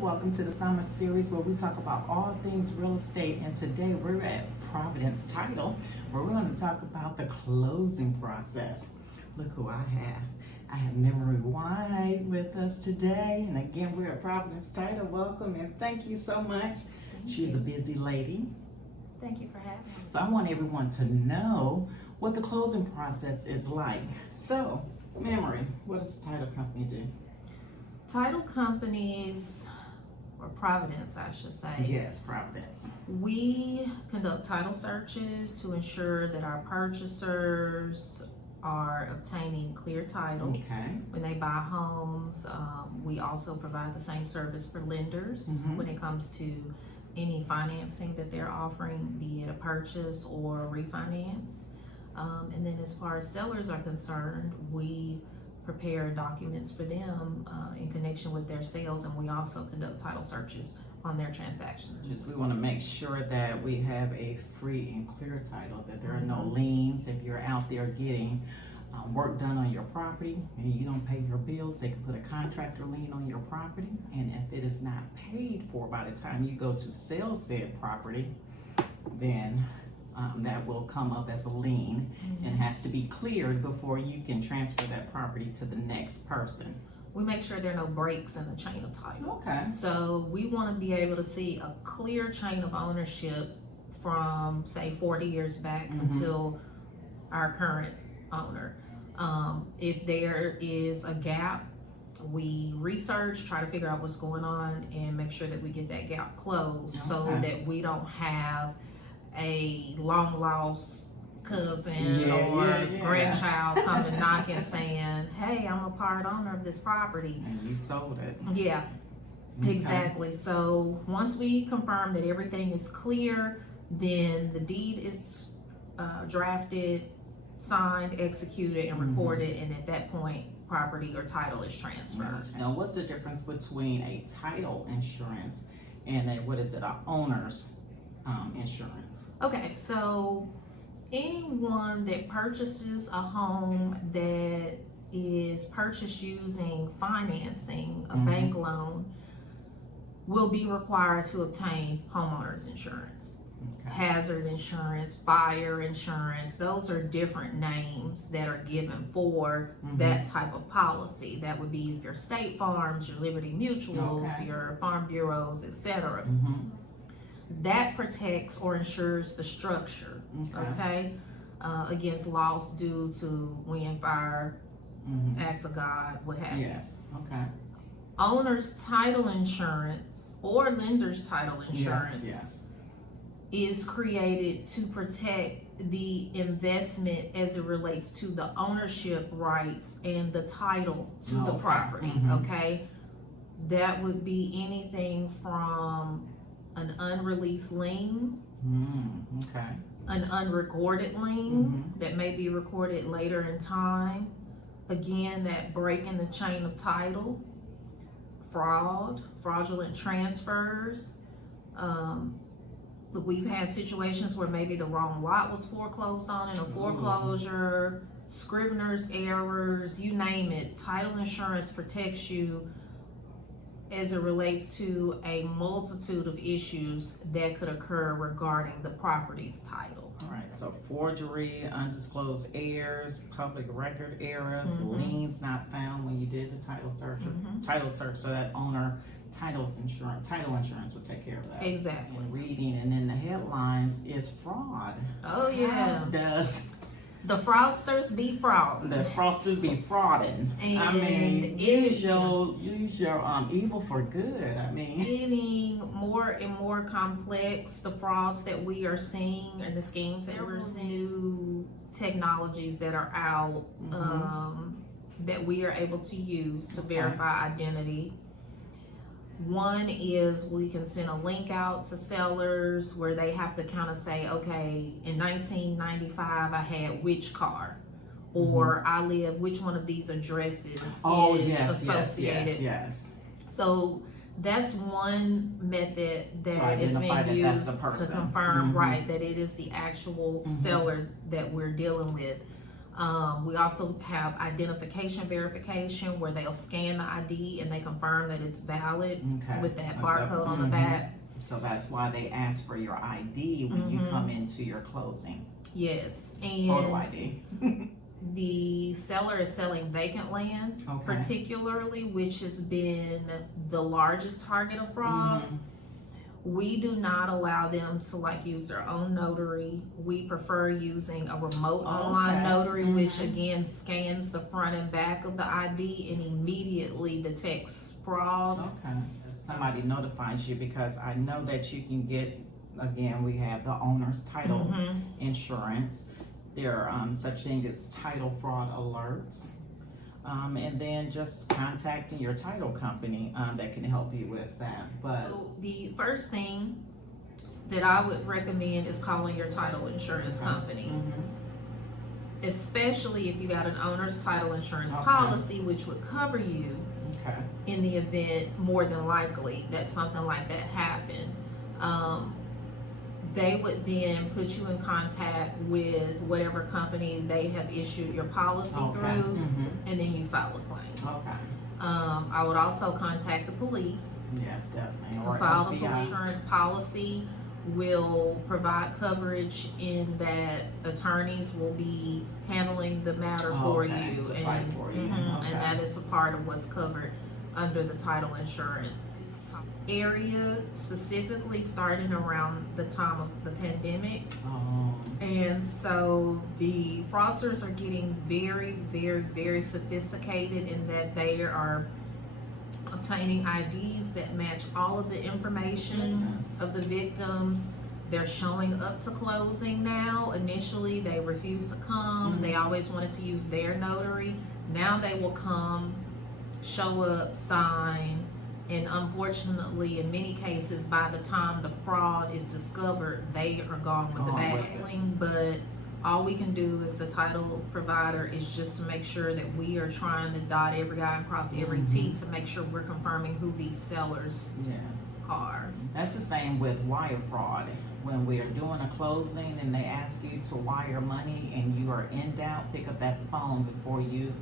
welcome to the summer series where we talk about all things real estate. And today we're at Providence Title where we're going to talk about the closing process. Look who I have. I have Memorie White with us today. And again, we're at Providence Title. Welcome and thank you so much. She's a busy lady. Thank you for having me. So I want everyone to know what the closing process is like. So, Memorie, what does the title company do? Title companies, or Providence, I should say. Yes, Providence. We conduct title searches to ensure that our purchasers are obtaining clear title. Okay. When they buy homes, we also provide the same service for lenders when it comes to any financing that they're offering, be it a purchase or refinance. And then as far as sellers are concerned, we prepare documents for them in connection with their sales, and we also conduct title searches on their transactions. We want to make sure that we have a free and clear title, that there are no liens. If you're out there getting work done on your property and you don't pay your bills, they can put a contractor lien on your property, and if it is not paid for by the time you go to sell said property, then that will come up as a lien and has to be cleared before you can transfer that property to the next person. We make sure there are no breaks in the chain of title. Okay. So we want to be able to see a clear chain of ownership from, say, 40 years back until our current owner. If there is a gap, we research, try to figure out what's going on, and make sure that we get that gap closed so that we don't have a long lost cousin or grandchild coming knocking saying, hey, I'm a part owner of this property. And you sold it. Yeah, exactly. So once we confirm that everything is clear, then the deed is drafted, signed, executed, and recorded, and at that point, property or title is transferred. Now, what's the difference between a title insurance and a owner's insurance? Okay, so anyone that purchases a home that is purchased using financing, a bank loan, will be required to obtain homeowner's insurance. Hazard insurance, fire insurance, those are different names that are given for that type of policy. That would be your State Farms, your Liberty Mutuals, your Farm Bureaus, etc. That protects or insures the structure, against loss due to wind, fire, acts of God, what have you. Yes, okay. Owner's title insurance or lender's title insurance is created to protect the investment as it relates to the ownership rights and the title to the property, That would be anything from an unreleased lien, an unrecorded lien that may be recorded later in time, again, that break in the chain of title, fraudulent transfers. We've had situations where maybe the wrong lot was foreclosed on in a foreclosure, scrivener's errors, you name it. Title insurance protects you as it relates to a multitude of issues that could occur regarding the property's title. All right, so forgery, undisclosed heirs, public record errors, liens not found when you did the title search, so that owner title insurance will take care of that. Exactly. And reading, and then the headlines is fraud. Oh yeah. How does the fraudsters be fraud? The fraudsters be frauding. And I mean, use your evil for good. I mean, getting more and more complex, the frauds that we are seeing and the schemes that we're seeing, new technologies that are out that we are able to use to verify identity. One is we can send a link out to sellers where they have to kind of say, okay, in 1995 I had which car, or I live, which one of these addresses is associated. Yes. So that's one method that is being used to confirm that it is the actual seller that we're dealing with. We also have identification verification where they'll scan the ID and they confirm that it's valid with that barcode on the back. So that's why they ask for your ID when you come into your closing. Yes, Photo ID. The seller is selling vacant land, particularly, which has been the largest target of fraud. We do not allow them to use their own notary. We prefer using a remote online notary, which again scans the front and back of the ID and immediately detects fraud. Okay. Somebody notifies you, because I know that you can get, again, we have the owner's title insurance. There are such thing as title fraud alerts. And then just contacting your title company that can help you with that. But so the first thing that I would recommend is calling your title insurance company, especially if you got an owner's title insurance policy, which would cover you in the event, more than likely, that something like that happened. They would then put you in contact with whatever company they have issued your policy through, and then you file a claim. I would also contact the police. Yes, definitely. Or file the FBI. insurance policy will provide coverage in that attorneys will be handling the matter for you, and that is a part of what's covered under the title insurance area, specifically starting around the time of the pandemic. And so the fraudsters are getting very, very, very sophisticated in that they are obtaining IDs that match all of the information of the victims. They're showing up to closing now. Initially, they refused to come. They always wanted to use their notary. Now they will come, show up, sign, and unfortunately, in many cases, by the time the fraud is discovered, they are gone with the bag. But all we can do as the title provider is just to make sure that we are trying to dot every I and cross every T to make sure we're confirming who these sellers are. That's the same with wire fraud. When we are doing a closing and they ask you to wire money and you are in doubt, pick up that phone before you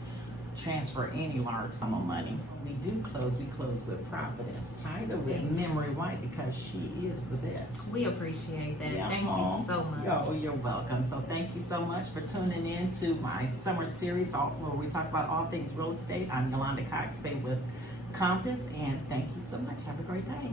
transfer any large sum of money. We close with Providence Title with Memorie White, because she is the best. We appreciate that. Thank you so much. Oh, you're welcome. So thank you so much for tuning in to my summer series where we talk about all things real estate. I'm Yolanda Cox-Bey with Compass, and thank you so much. Have a great day.